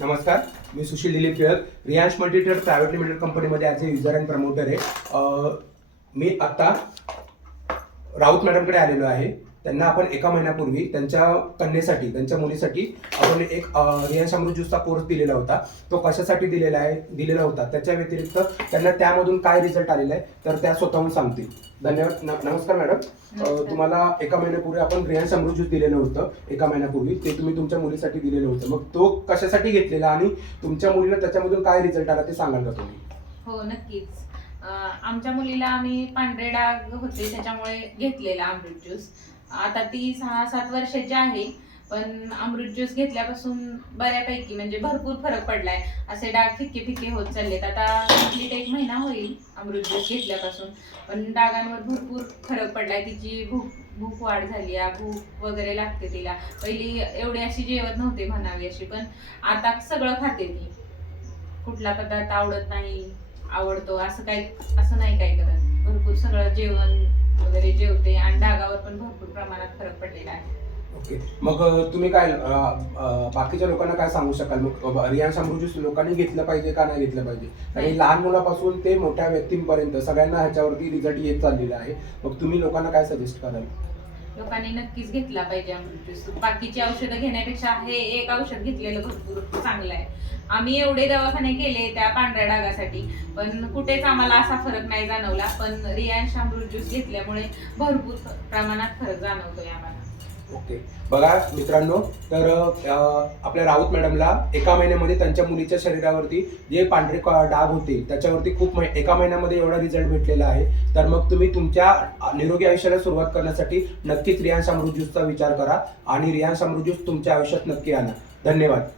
नमस्कार मी Sushil Dilip Tilak Riyansh multitrade private limited कंपनीमध्ये as a user and promoter आहे. मी आत्ता राऊत मॅडमकडे आलेलो आहे. त्यांना आपण एका महिन्यापूर्वी त्यांच्या कन्येसाठी त्यांच्या मुलीसाठी आपण एक रियांश अमृत ज्यूसचा कोर्स दिलेला होता. तो कशासाठी दिलेला आहे दिलेला होता. त्याच्या व्यतिरिक्त त्यांना त्यामधून काय रिझल्ट आलेला आहे तर त्या स्वतःहून सांगतील. धन्यवाद. नमस्कार मॅडम. तुम्हाला एका महिन्यापूर्वी आपण रियांश अमृत ज्यूस दिलेलं होतं एका महिन्यापूर्वी. ते तुम्ही तुमच्या मुलीसाठी दिलेलं होतं. मग तो कशासाठी घेतलेला आणि तुमच्या मुलीला त्याच्यामधून काय रिझल्ट आला ते सांगाल का तुम्ही? हो नक्कीच. आमच्या मुलीला आम्ही पांढरे डाग होते त्याच्यामुळे घेतलेला अमृत ज्यूस. आता ती सहा सात वर्षाची आहे पण अमृत ज्यूस घेतल्यापासून बऱ्यापैकी म्हणजे भरपूर फरक पडलाय. असे डाग फिक्के फिक्के होत चाललेत. आता कंप्लीट एक महिना होईल अमृत ज्यूस घेतल्यापासून पण डागांवर भरपूर फरक पडलाय. तिची भूक भूक वाढ झाली आहे भूक वगैरे लागते तिला. पहिली एवढी अशी जेवत नव्हते म्हणावी अशी पण आता सगळं खाते ती कुठला पदार्थ आवडत नाही आवडतो असं काही असं नाही काय करत. भरपूर सगळं जेवण जेवते आणि डागावर पण भरपूर प्रमाणात फरक पडलेला आहे. ओके. मग तुम्ही काय अ, अ, बाकीच्या लोकांना काय सांगू शकाल? मग अमृत ज्यूस लोकांनी घेतलं पाहिजे का नाही घेतलं पाहिजे? आणि. लहान मुलापासून ते मोठ्या व्यक्तींपर्यंत सगळ्यांना ह्याच्यावरती रिझल्ट येत चाललेला आहे. मग तुम्ही लोकांना काय सजेस्ट कराल? लोकांनी नक्कीच घेतला पाहिजे अमृत बाकीची औषधं घेण्यापेक्षा हे एक औषध घेतलेलं भरपूर चांगलं आहे. आम्ही एवढे दवाखाने केले त्या पांढऱ्या डागासाठी पण कुठेच आम्हाला असा फरक नाही जाणवला. पण रियांश अमृत ज्यूस घेतल्यामुळे भरपूर प्रमाणात फरक जाणवतोय आम्हाला. ओके. बघा मित्रांनो तर आपल्या राऊत मॅडमला एका महिन्यामध्ये त्यांच्या मुलीच्या शरीरावरती जे पांढरे डाग होते त्याच्यावरती खूप एका महिन्यामध्ये एवढा रिझल्ट भेटलेला आहे. तर मग तुम्ही तुमच्या निरोगी आयुष्याला सुरुवात करण्यासाठी नक्कीच रियान समृद्धीचा विचार करा आणि रियान समृद्धी तुमच्या आयुष्यात नक्की आणा. धन्यवाद.